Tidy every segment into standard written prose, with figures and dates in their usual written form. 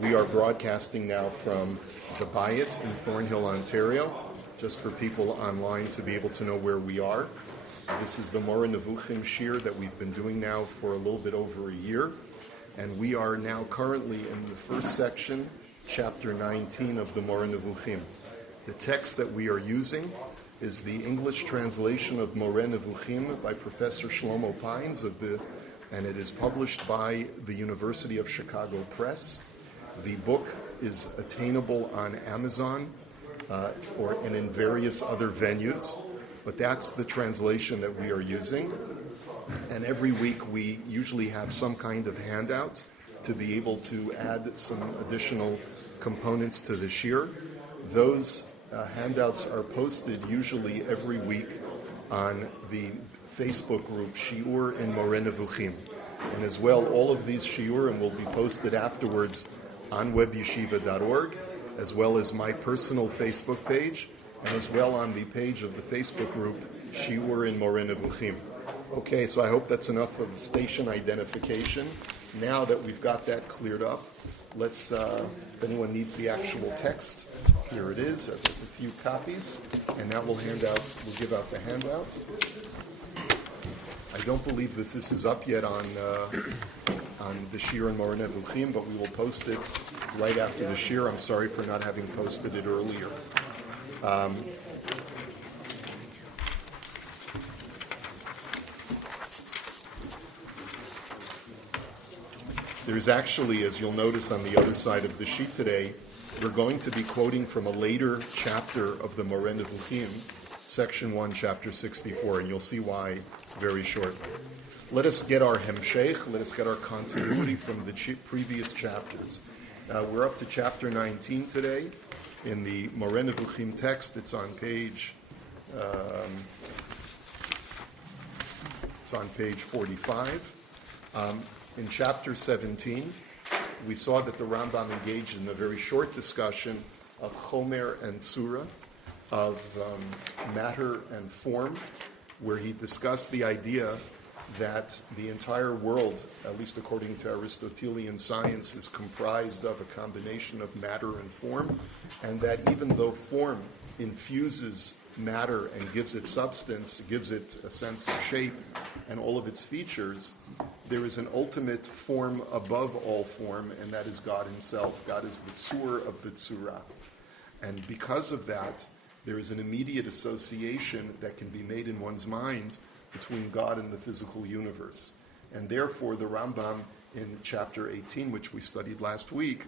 We are broadcasting now from the Bayit in Thornhill, Ontario, just for people online to be able to know where we are. This is the Moreh Nevukhim shir that we've been doing now for a little bit over a year. And we are now currently in the first section, chapter 19 of the Moreh Nevukhim. The text that we are using is the English translation of Moreh Nevukhim by Professor Shlomo Pines, and it is published by the University of Chicago Press. The book is attainable on Amazon and in various other venues, but that's the translation that we are using. And every week we usually have some kind of handout to be able to add some additional components to the shir. Those handouts are posted usually every week on the Facebook group Shiur in Moreh Nevukhim. And as well, all of these shiurim will be posted afterwards on webyeshiva.org, as well as my personal Facebook page, and as well on the page of the Facebook group Shiur in Moreh Nevukhim. Okay, so I hope that's enough of station identification. Now that we've got that cleared up, let's, if anyone needs the actual text, here it is. I've got a few copies, and now we'll give out the handout. I don't believe that this is up yet on the shir in Moreh Nevukhim, but we will post it right after the shir. I'm sorry for not having posted it earlier. There's actually, as you'll notice on the other side of the sheet today, we're going to be quoting from a later chapter of the Moreh Nevukhim, section 1, chapter 64, and you'll see why very shortly. Let us get our hemshech, let us get our continuity from the previous chapters. We're up to chapter 19 today. In the Moreh Nevukhim text, it's on page 45. In chapter 17, we saw that the Rambam engaged in a very short discussion of Chomer and Tzura, of matter and form, where he discussed the idea that the entire world, at least according to Aristotelian science, is comprised of a combination of matter and form, and that even though form infuses matter and gives it substance, gives it a sense of shape and all of its features, there is an ultimate form above all form, and that is God himself. God is the tzur of the tzura. And because of that, there is an immediate association that can be made in one's mind between God and the physical universe. And therefore, the Rambam in chapter 18, which we studied last week,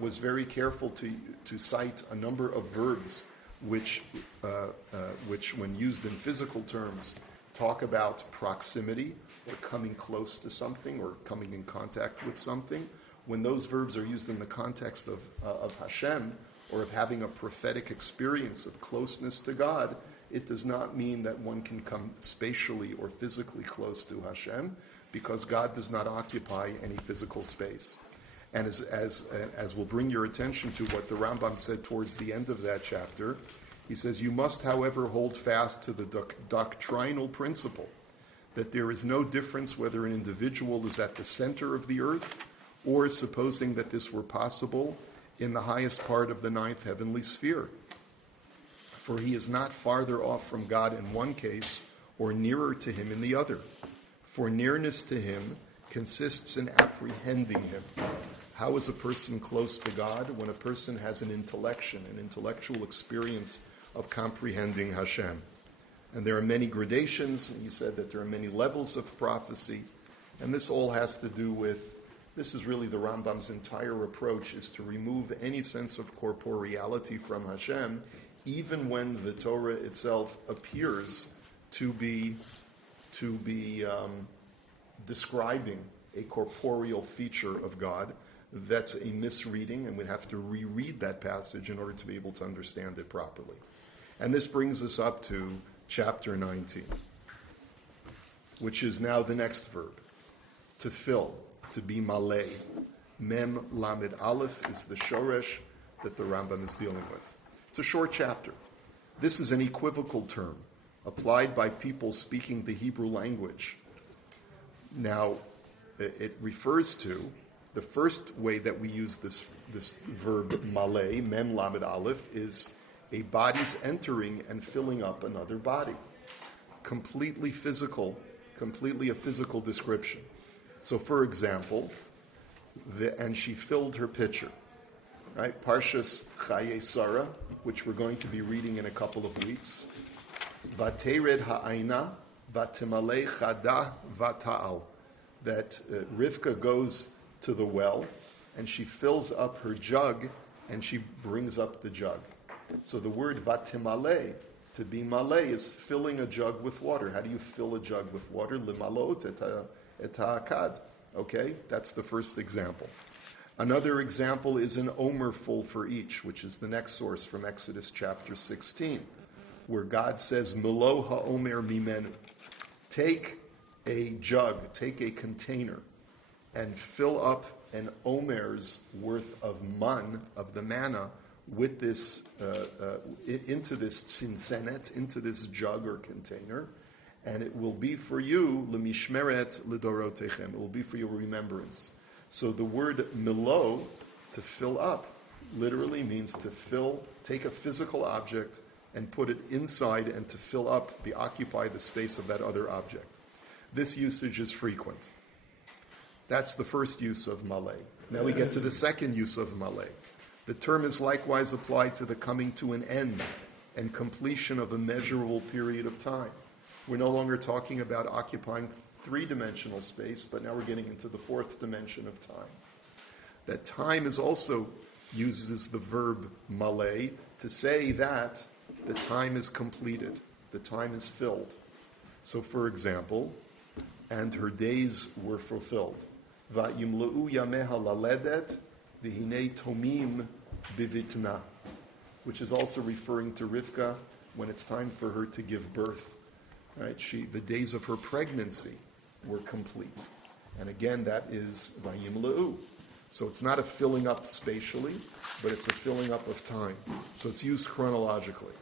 was very careful to cite a number of verbs which, when used in physical terms, talk about proximity, or coming close to something, or coming in contact with something. When those verbs are used in the context of Hashem, or of having a prophetic experience of closeness to God, it does not mean that one can come spatially or physically close to Hashem, because God does not occupy any physical space. And as will bring your attention to what the Rambam said towards the end of that chapter, he says, you must, however, hold fast to the doctrinal principle that there is no difference whether an individual is at the center of the earth, or supposing that this were possible, in the highest part of the ninth heavenly sphere. For he is not farther off from God in one case, or nearer to him in the other. For nearness to him consists in apprehending him. How is a person close to God? When a person has an intellectual experience of comprehending Hashem. And there are many gradations. He said that there are many levels of prophecy. And this all has to do with, this is really the Rambam's entire approach, is to remove any sense of corporeality from Hashem, even when the Torah itself appears to be describing a corporeal feature of God. That's a misreading, and we'd have to reread that passage in order to be able to understand it properly. And this brings us up to chapter 19, which is now the next verb, to fill, to be maleh. Mem lamed aleph is the shoresh that the Rambam is dealing with. It's a short chapter. This is an equivocal term applied by people speaking the Hebrew language. Now, it refers to The first way that we use this verb maleh, mem lamed aleph, is a body's entering and filling up another body. Completely physical, completely a physical description. So, for example, and she filled her pitcher, right? Parshas Chaye Sarah, which we're going to be reading in a couple of weeks. Vatered ha'aina, vatimale chada vata'al. That Rivka goes to the well, and she fills up her jug, and she brings up the jug. So the word vatimale, to be malay, is filling a jug with water. How do you fill a jug with water? Limalot et ha'akad. Okay, that's the first example. Another example is an omer full for each, which is the next source from Exodus chapter 16, where God says, Milo ha'omer mimenu. Take a jug, take a container, and fill up an omer's worth of man, of the manna, with this, into this tzinsenet, into this jug or container, and it will be for you, lemishmeret lidorotechem, it will be for your remembrance. So the word milo, to fill up, literally means to fill, take a physical object and put it inside and to fill up, occupy the space of that other object. This usage is frequent. That's the first use of malay. Now we get to the second use of malay. The term is likewise applied to the coming to an end and completion of a measurable period of time. We're no longer talking about occupying three-dimensional space, but now we're getting into the fourth dimension of time. That time is also uses the verb malay to say that the time is completed, the time is filled. So, for example, and her days were fulfilled. Va'yimla'u yameha laledet v'hinei tomim bivitna, which is also referring to Rivka when it's time for her to give birth. Right? The days of her pregnancy were complete. And again, that is va'yimla'u. So it's not a filling up spatially, but it's a filling up of time. So it's used chronologically.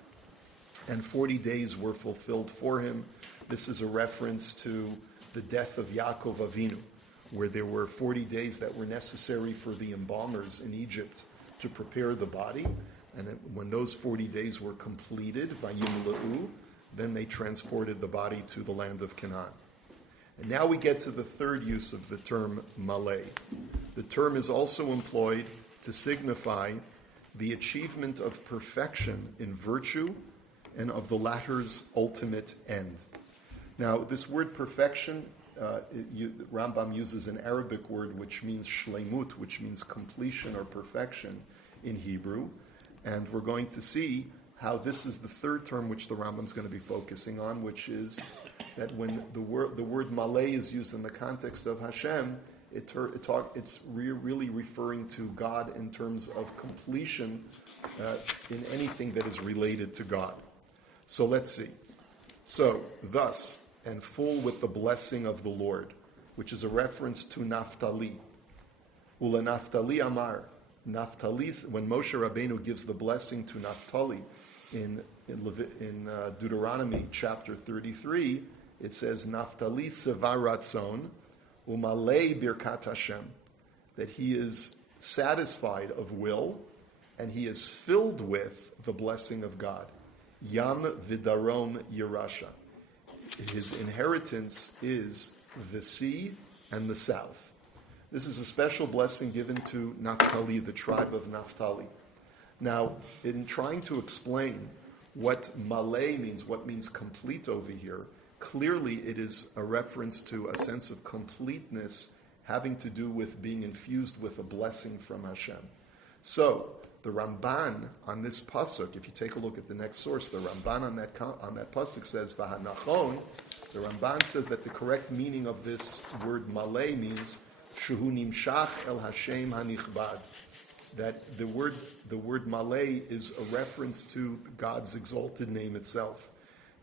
And 40 days were fulfilled for him. This is a reference to the death of Yaakov Avinu, where there were 40 days that were necessary for the embalmers in Egypt to prepare the body. And when those 40 days were completed, vayimla'u, then they transported the body to the land of Canaan. And now we get to the third use of the term malay. The term is also employed to signify the achievement of perfection in virtue and of the latter's ultimate end. Now, this word perfection, Rambam uses an Arabic word which means shleimut, which means completion or perfection in Hebrew. And we're going to see how this is the third term which the Rambam's going to be focusing on, which is that when the word malay is used in the context of Hashem, it's really referring to God in terms of completion in anything that is related to God. So let's see. So, thus, and full with the blessing of the Lord, which is a reference to Naphtali. Ula Naphtali Amar. Naphtali, when Moshe Rabbeinu gives the blessing to Naphtali in Deuteronomy chapter 33, it says, Naphtali seva ratzon umalei birkat Hashem, that he is satisfied of will and he is filled with the blessing of God. Yam vidarom Yerasha. His inheritance is the sea and the south. This is a special blessing given to Naphtali, the tribe of Naphtali. Now, in trying to explain what malay means, what means complete over here, clearly it is a reference to a sense of completeness having to do with being infused with a blessing from Hashem. So, the Ramban on this pasuk, if you take a look at the next source, the Ramban on that pasuk says, V'hanachon, the Ramban says that the correct meaning of this word malay means, Shuhu nimshach el Hashem hanichbad, that the word malay is a reference to God's exalted name itself.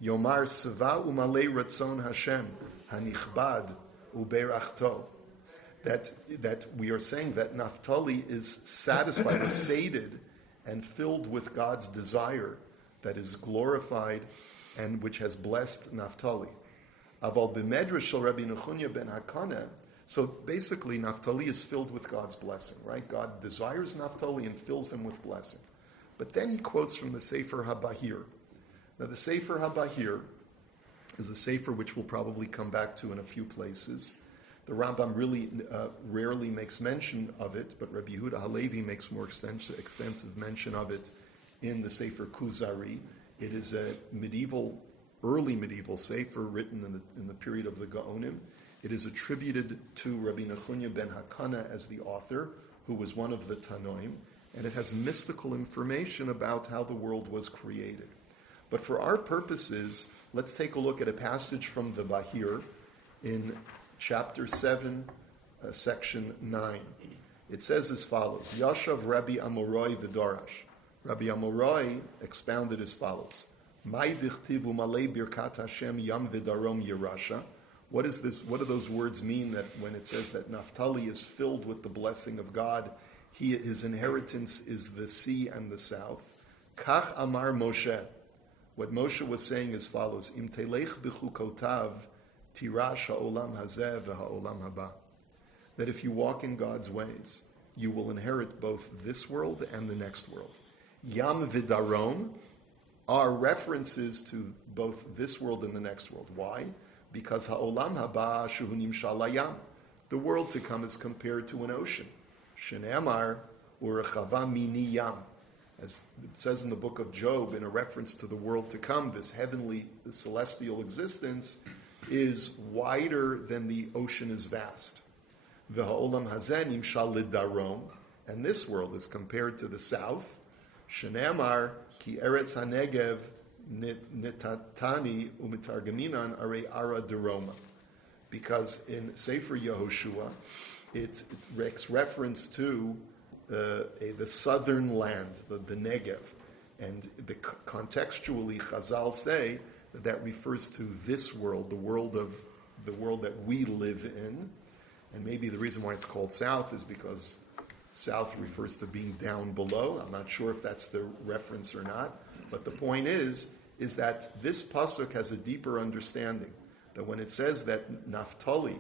Yomar seva umalei ratzon Hashem hanichbad uberachto. That we are saying that Naphtali is satisfied or sated and filled with God's desire that is glorified and which has blessed Naphtali. Aval b'medrash shel Rabbi Nechunya ben Hakana, So basically, Naphtali is filled with God's blessing, right? God desires Naphtali and fills him with blessing. But then he quotes from the Sefer HaBahir. Now, the Sefer HaBahir is a sefer which we'll probably come back to in a few places. The Rambam really rarely makes mention of it, but Rabbi Yehuda Halevi makes more extensive mention of it in the Sefer Kuzari. It is a early medieval sefer written in the period of the Gaonim. It is attributed to Rabbi Nechunya ben Hakana as the author, who was one of the Tanoim, and it has mystical information about how the world was created. But for our purposes, let's take a look at a passage from the Bahir in chapter 7, section 9. It says as follows, Yashav Rabbi Amoroi v'Darash. Rabbi Amoroi expounded as follows, Mai dichtivu malei birkat Hashem yam v'darom yerasha. What is this? What do those words mean that when it says that Naphtali is filled with the blessing of God, his inheritance is the sea and the south? Kach amar Moshe. What Moshe was saying as follows, Im telech b'chukotav tirash ha'olam hazeh v'ha'olam haba. That if you walk in God's ways, you will inherit both this world and the next world. Yam v'darom are references to both this world and the next world. Why? Because ha'olam haba shuhu nimshal layam. The world to come is compared to an ocean. Shene'amar urechava mini yam. As it says in the book of Job, in a reference to the world to come, this heavenly, the celestial existence is wider than the ocean is vast. V'ha'olam hazeh nimshal lidarom. And this world is compared to the south. Shene'amar ki eretz hanegev nitatani umitargaminan are ara deroma. Because in Sefer Yehoshua, it makes reference to the southern land, the Negev. And contextually, Chazal say that refers to this world, the world that we live in. And maybe the reason why it's called south is because south refers to being down below. I'm not sure if that's the reference or not. But the point is that this pasuk has a deeper understanding. That when it says that Naphtali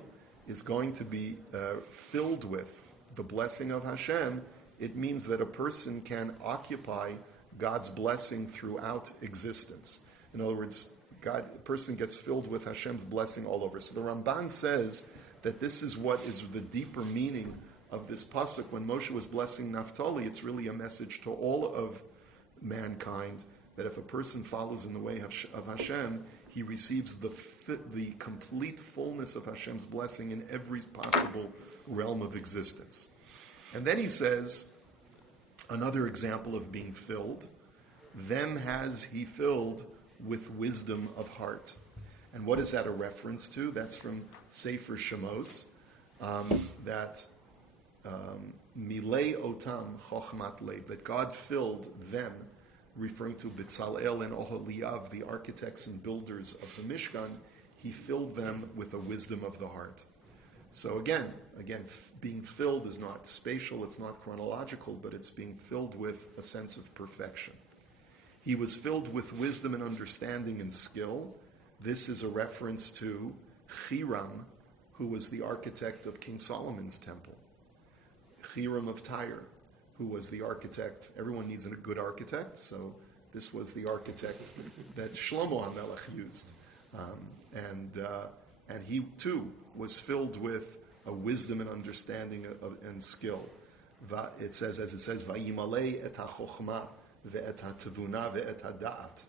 is going to be filled with the blessing of Hashem, it means that a person can occupy God's blessing throughout existence. In other words, a person gets filled with Hashem's blessing all over. So the Ramban says that this is what is the deeper meaning of this pasuk. When Moshe was blessing Naphtali, it's really a message to all of mankind that if a person follows in the way of Hashem, he receives the complete fullness of Hashem's blessing in every possible realm of existence. And then he says, another example of being filled, them has he filled with wisdom of heart. And what is that a reference to? That's from Sefer Shemos, that milei otam chochmat lev, that God filled them, referring to Bitzalel and Oholiav, the architects and builders of the Mishkan, he filled them with a wisdom of the heart. So again, being filled is not spatial, it's not chronological, but it's being filled with a sense of perfection. He was filled with wisdom and understanding and skill. This is a reference to Hiram, who was the architect of King Solomon's temple. Hiram of Tyre, who was the architect. Everyone needs a good architect, so this was the architect that Shlomo HaMelech used. And he too was filled with a wisdom and understanding and skill. It says, Vayimalei et ha-chochma ve'et ha-tevuna ve'et ha-da'at.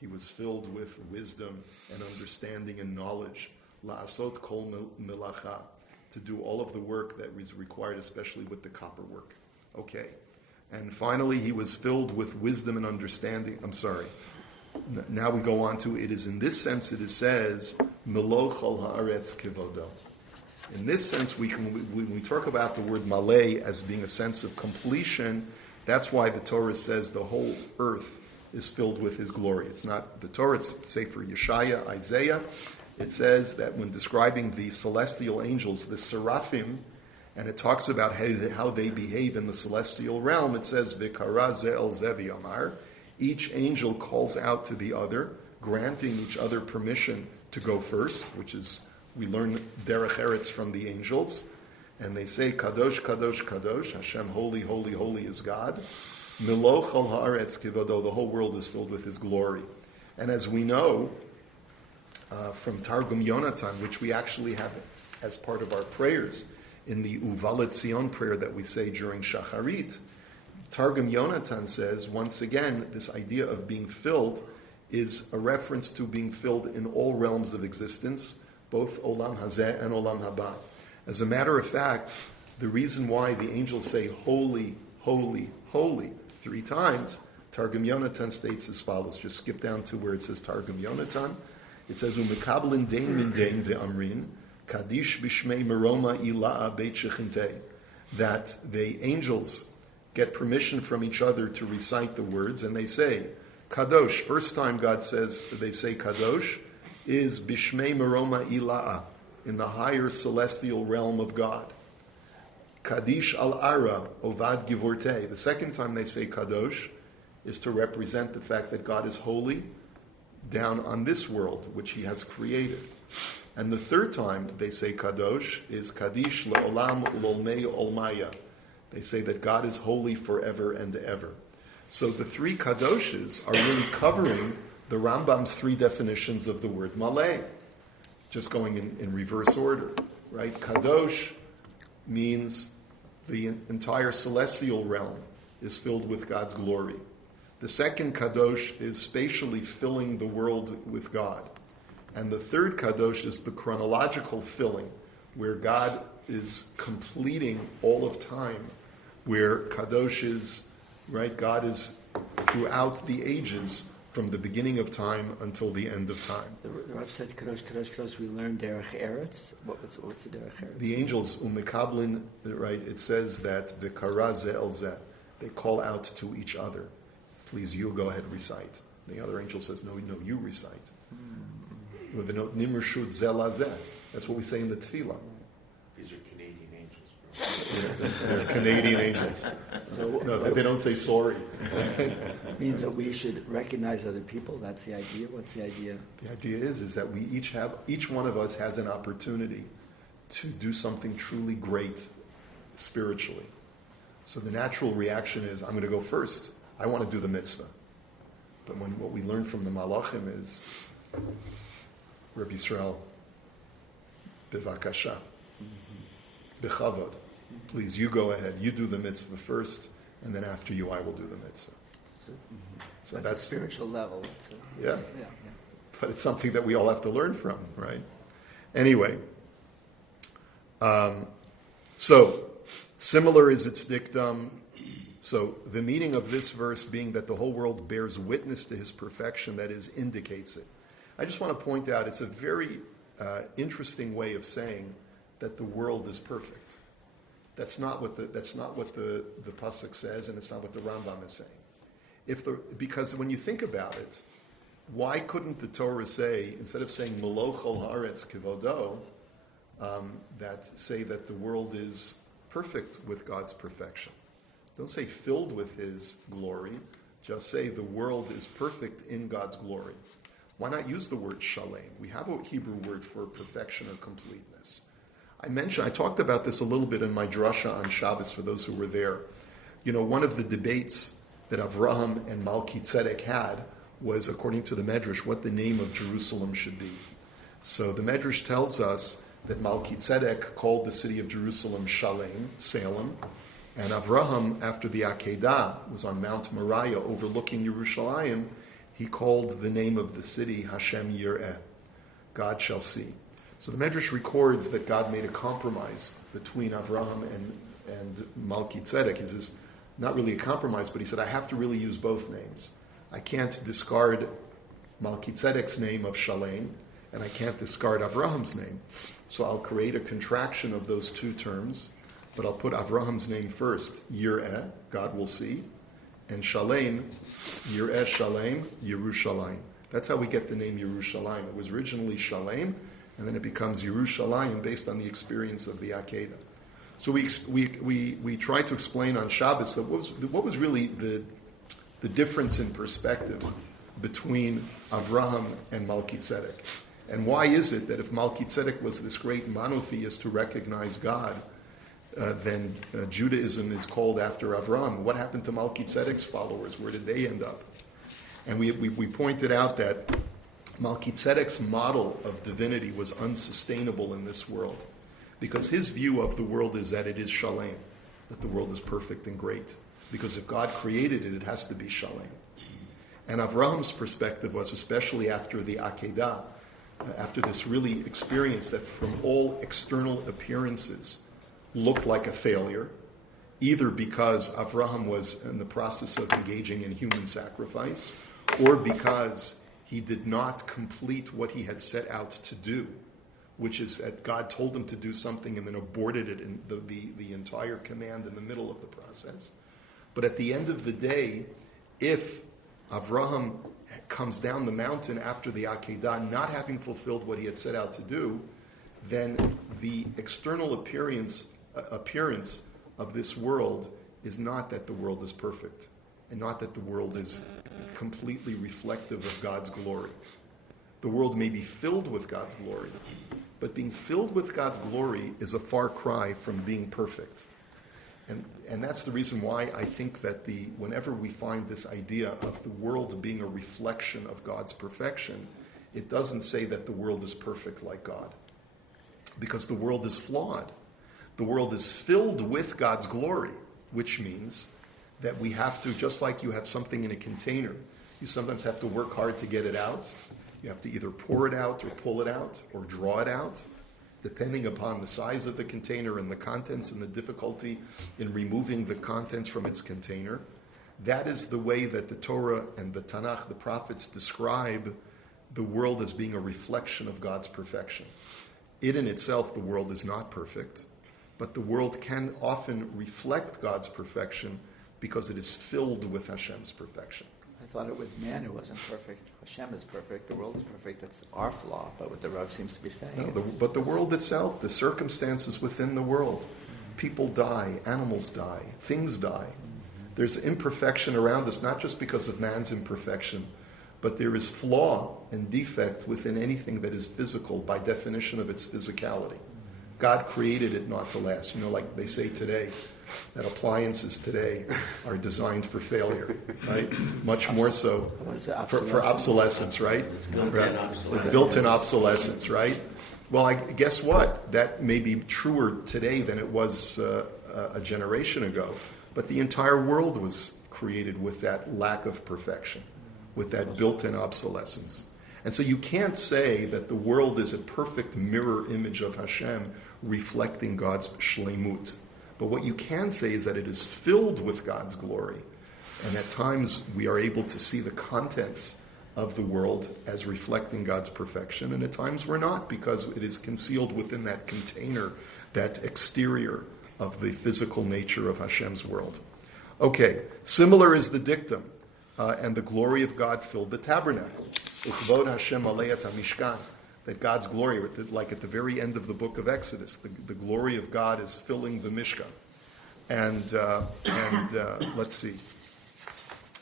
He was filled with wisdom and understanding and knowledge. La'asot kol melacha, to do all of the work that was required, especially with the copper work. Okay. And finally, he was filled with wisdom and understanding. I'm sorry. Now we go on to, it is in this sense it says, Melo chol haaretz kevodo. In this sense, when we talk about the word malay as being a sense of completion, that's why the Torah says the whole earth is filled with his glory. It's not the Torah, it's Sefer Yeshaya, Isaiah. It says that when describing the celestial angels, the seraphim, and it talks about how they behave in the celestial realm, it says, V'kara ze el ze v'yamar. Each angel calls out to the other, granting each other permission to go first, which is we learn derech eretz from the angels, and they say, Kadosh, Kadosh, Kadosh, Hashem, holy, holy, holy is God. Milo chol haaretz kivodo, the whole world is filled with His glory. And as we know from Targum Yonatan, which we actually have as part of our prayers in the Uvalet Zion prayer that we say during Shacharit, Targum Yonatan says, once again, this idea of being filled is a reference to being filled in all realms of existence, both Olam Hazeh and Olam Haba. As a matter of fact, the reason why the angels say holy, holy, holy 3 times, Targum Yonatan states as follows. Just skip down to where it says Targum Yonatan. It says, Umekablin dein min dein ve'amrin, Kadish bishmei meroma ila'a beit shechintei, that the angels get permission from each other to recite the words, and they say, Kadosh, first time God says, they say Kadosh, is bishmei meroma ila'a, in the higher celestial realm of God. Kadish al-ara, ovad givortei. The second time they say Kadosh is to represent the fact that God is holy down on this world, which He has created. And the third time they say Kadosh is Kadish le'olam ulolmei olmaya. They say that God is holy forever and ever. So the 3 Kadoshes are really covering the Rambam's 3 definitions of the word Malay. Just going in reverse order, right? Kadosh means the entire celestial realm is filled with God's glory. The second Kadosh is spatially filling the world with God. And the third Kadosh is the chronological filling, where God is completing all of time, where Kadosh is, right? God is throughout the ages, from the beginning of time until the end of time. The Rav said, Kadosh, Kadosh, Kadosh, we learned Derech Eretz. What's the Derech Eretz? The angels, Umekablin, right, it says that V'kara ze el ze, they call out to each other. Please, you go ahead and recite. The other angel says, no, you recite. With the note, Nimrshut ze la ze. That's what we say in the Tefillah. These are Canadian angels, bro. They're Canadian angels. No, they don't say sorry. Means that we should recognize other people. That's the idea. What's the idea? The idea is that we each one of us has an opportunity to do something truly great spiritually. So the natural reaction is, I'm going to go first. I want to do the mitzvah. But what we learn from the Malachim is, Rabbi Yisrael, bivakasha, bichavod. Please, you go ahead. You do the mitzvah first, and then after you, I will do the mitzvah. So that's a spiritual level. Yeah. But it's something that we all have to learn from, right? Anyway, so similar is its dictum. So the meaning of this verse being that the whole world bears witness to His perfection, that is, indicates it. I just want to point out it's a very interesting way of saying that the world is perfect. That's not what the pasuk says, and it's not what the Rambam is saying. Because when you think about it, why couldn't the Torah say, instead of saying Melochol haaretz kivodo, that say that the world is perfect with God's perfection? Don't say filled with His glory. Just say the world is perfect in God's glory. Why not use the word shalem? We have a Hebrew word for perfection or completeness. I talked about this a little bit in my drasha on Shabbos for those who were there. You know, one of the debates that Avraham and Malki Tzedek had was, according to the Medrash, what the name of Jerusalem should be. So the Medrash tells us that Malki Tzedek called the city of Jerusalem Shalem, Salem, and Avraham, after the Akedah, was on Mount Moriah overlooking Yerushalayim, he called the name of the city Hashem Yireh, God shall see. So the Medrash records that God made a compromise between Avraham and Malki Tzedek. He says, not really a compromise, but he said, I have to really use both names. I can't discard Malki Tzedek's name of Shalem, and I can't discard Avraham's name. So I'll create a contraction of those 2 terms, but I'll put Avraham's name first, Yireh, God will see, and Shalem, Yireh Shalem, Yerushalayim. That's how we get the name Yerushalayim. It was originally Shalem, and then it becomes Yerushalayim based on the experience of the Akedah. So we try to explain on Shabbos that what was really the difference in perspective between Avraham and Malki Tzedek. And why is it that if Melchizedek was this great monotheist to recognize God, then Judaism is called after Avraham? What happened to Melchizedek's followers? Where did they end up? And we pointed out that Melchizedek's model of divinity was unsustainable in this world, because his view of the world is that it is shalem, that the world is perfect and great. Because if God created it, it has to be shalem. And Avraham's perspective was, especially after the Akedah, after this really experience that from all external appearances looked like a failure, either because Avraham was in the process of engaging in human sacrifice, or because he did not complete what he had set out to do, which is that God told him to do something and then aborted it in the entire command in the middle of the process. But at the end of the day, if Avraham comes down the mountain after the Akedah, not having fulfilled what he had set out to do, then the external appearance of this world is not that the world is perfect, and not that the world is completely reflective of God's glory. The world may be filled with God's glory, but being filled with God's glory is a far cry from being perfect. And that's the reason why I think that whenever we find this idea of the world being a reflection of God's perfection, it doesn't say that the world is perfect like God. Because the world is flawed. The world is filled with God's glory, which means that we have to, just like you have something in a container, you sometimes have to work hard to get it out. You have to either pour it out or pull it out or draw it out, depending upon the size of the container and the contents and the difficulty in removing the contents from its container. That is the way that the Torah and the Tanakh, the prophets, describe the world as being a reflection of God's perfection. It in itself, the world is not perfect, but the world can often reflect God's perfection because it is filled with Hashem's perfection. I thought it was man who wasn't perfect. Hashem is perfect. The world is perfect. That's our flaw. But what the Rav seems to be saying but the world itself, the circumstances within the world, people die, animals die, things die. There's imperfection around us, not just because of man's imperfection, but there is flaw and defect within anything that is physical by definition of its physicality. God created it not to last. Like they say today, that appliances today are designed for failure, right? Much more so for obsolescence, right? Built-in obsolescence, right? Well, guess what? That may be truer today than it was a generation ago. But the entire world was created with that lack of perfection, with that built-in obsolescence. And so you can't say that the world is a perfect mirror image of Hashem reflecting God's shleimut. But what you can say is that it is filled with God's glory. And at times we are able to see the contents of the world as reflecting God's perfection. And at times we're not, because it is concealed within that container, that exterior of the physical nature of Hashem's world. Okay, similar is the dictum. And the glory of God filled the tabernacle. Ukvod Hashem aleyat hamishkan. That God's glory, like at the very end of the book of Exodus, the glory of God is filling the Mishkan. And let's see.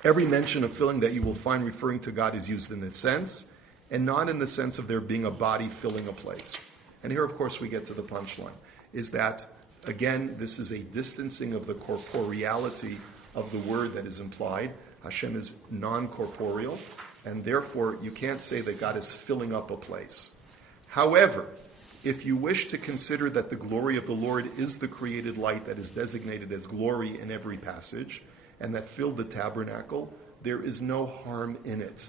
Every mention of filling that you will find referring to God is used in this sense, and not in the sense of there being a body filling a place. And here, of course, we get to the punchline, is that, again, this is a distancing of the corporeality of the word that is implied. Hashem is non-corporeal, and therefore you can't say that God is filling up a place. However, if you wish to consider that the glory of the Lord is the created light that is designated as glory in every passage, and that filled the tabernacle, there is no harm in it.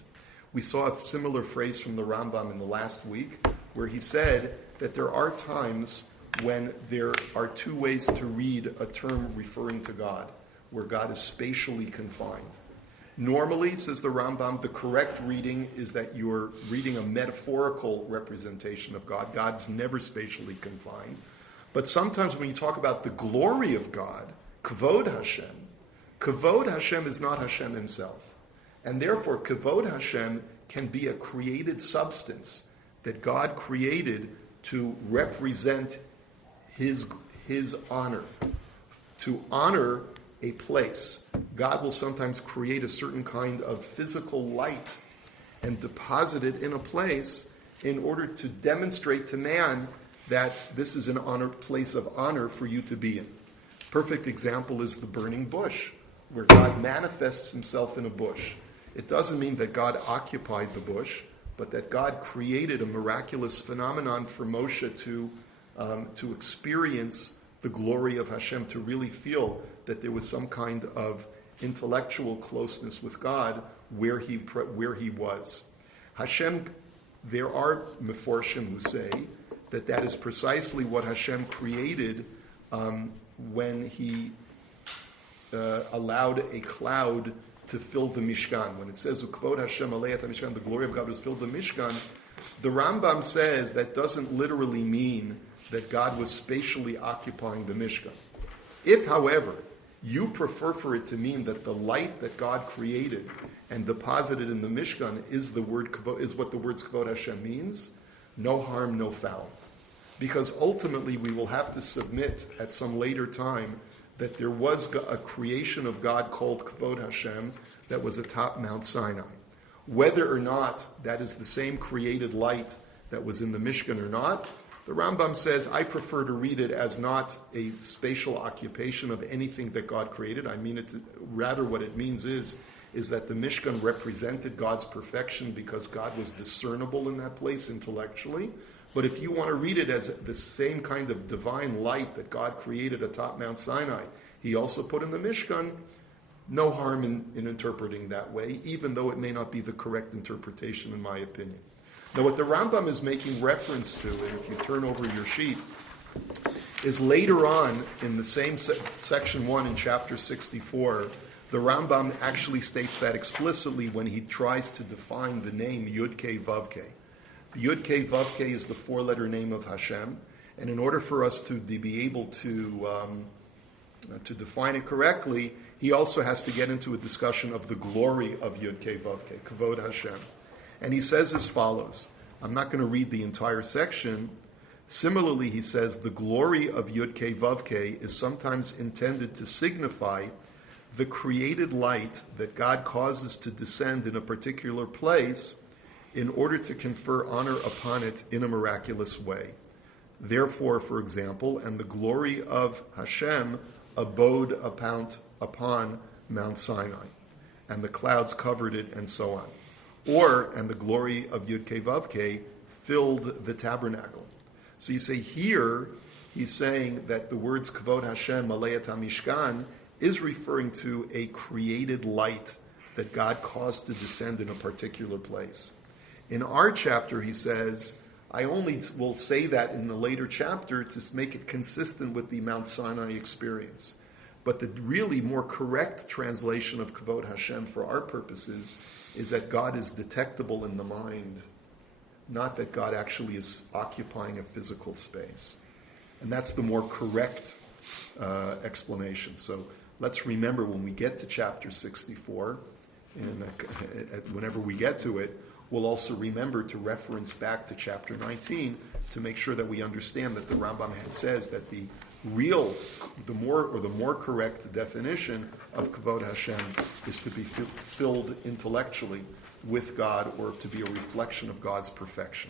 We saw a similar phrase from the Rambam in the last week, where he said that there are times when there are two ways to read a term referring to God, where God is spatially confined. Normally, says the Rambam, the correct reading is that you're reading a metaphorical representation of God. God's never spatially confined. But sometimes when you talk about the glory of God, Kvod Hashem is not Hashem himself. And therefore, Kvod Hashem can be a created substance that God created to represent his honor, to honor a place. God will sometimes create a certain kind of physical light and deposit it in a place, in order to demonstrate to man that this is an place of honor for you to be in. Perfect example is the burning bush, where God manifests himself in a bush. It doesn't mean that God occupied the bush, but that God created a miraculous phenomenon for Moshe to experience the glory of Hashem, to really feel that there was some kind of intellectual closeness with God where he was. Hashem, there are Meforshim who say that is precisely what Hashem created when he allowed a cloud to fill the Mishkan. When it says, Ukvod Hashem alei Mishkan, the glory of God was filled the Mishkan, the Rambam says that doesn't literally mean that God was spatially occupying the Mishkan. If, however, you prefer for it to mean that the light that God created and deposited in the Mishkan is what the words Kvod Hashem means, no harm, no foul. Because ultimately we will have to submit at some later time that there was a creation of God called Kvod Hashem that was atop Mount Sinai. Whether or not that is the same created light that was in the Mishkan or not, the Rambam says, I prefer to read it as not a spatial occupation of anything that God created. I mean, rather what it means is that the Mishkan represented God's perfection because God was discernible in that place intellectually. But if you want to read it as the same kind of divine light that God created atop Mount Sinai, he also put in the Mishkan, no harm in interpreting that way, even though it may not be the correct interpretation in my opinion. Now what the Rambam is making reference to, and if you turn over your sheet, is later on in the same section 1 in chapter 64, the Rambam actually states that explicitly when he tries to define the name Yud-Kei Vav-Kei. The Yud-Kei Vav-Kei is the four-letter name of Hashem, and in order for us to be able to define it correctly, he also has to get into a discussion of the glory of Yud-Kei Vav-Kei, Kavod Hashem. And he says as follows, I'm not going to read the entire section. Similarly, he says, the glory of Yud-Kei Vav-Kei is sometimes intended to signify the created light that God causes to descend in a particular place in order to confer honor upon it in a miraculous way. Therefore, for example, and the glory of Hashem abode upon Mount Sinai, and the clouds covered it, and so on. Or, and the glory of Yud-Kei Vav-Kei filled the tabernacle. So you say here, he's saying that the words Kvod Hashem Malei HaMishkan is referring to a created light that God caused to descend in a particular place. In our chapter, he says, I only will say that in a later chapter to make it consistent with the Mount Sinai experience. But the really more correct translation of Kvod Hashem for our purposes is that God is detectable in the mind, not that God actually is occupying a physical space. And that's the more correct explanation. So let's remember when we get to chapter 64, and whenever we get to it, we'll also remember to reference back to chapter 19 to make sure that we understand that the Rambam says that the more correct definition of Kvod Hashem is to be filled intellectually with God, or to be a reflection of God's perfection.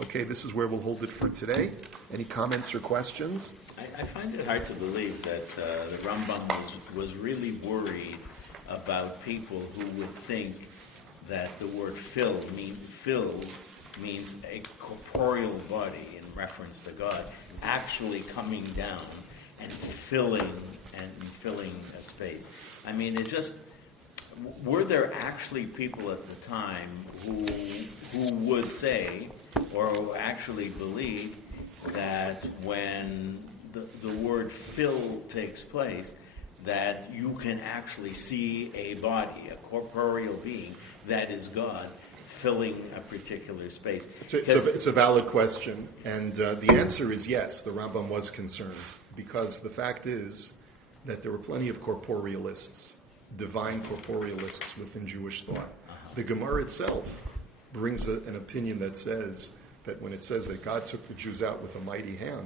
Okay, this is where we'll hold it for today. Any comments or questions? I find it hard to believe that the Rambam was really worried about people who would think that the word filled means a corporeal body in reference to God actually coming down and filling a space. I mean, were there actually people at the time who would say or actually believe that when the word fill takes place, that you can actually see a body, a corporeal being that is God, filling a particular space? It's a valid question, and the answer is yes, the Rambam was concerned, because the fact is that there were plenty of corporealists, divine corporealists within Jewish thought. The Gemara itself brings an opinion that says that when it says that God took the Jews out with a mighty hand,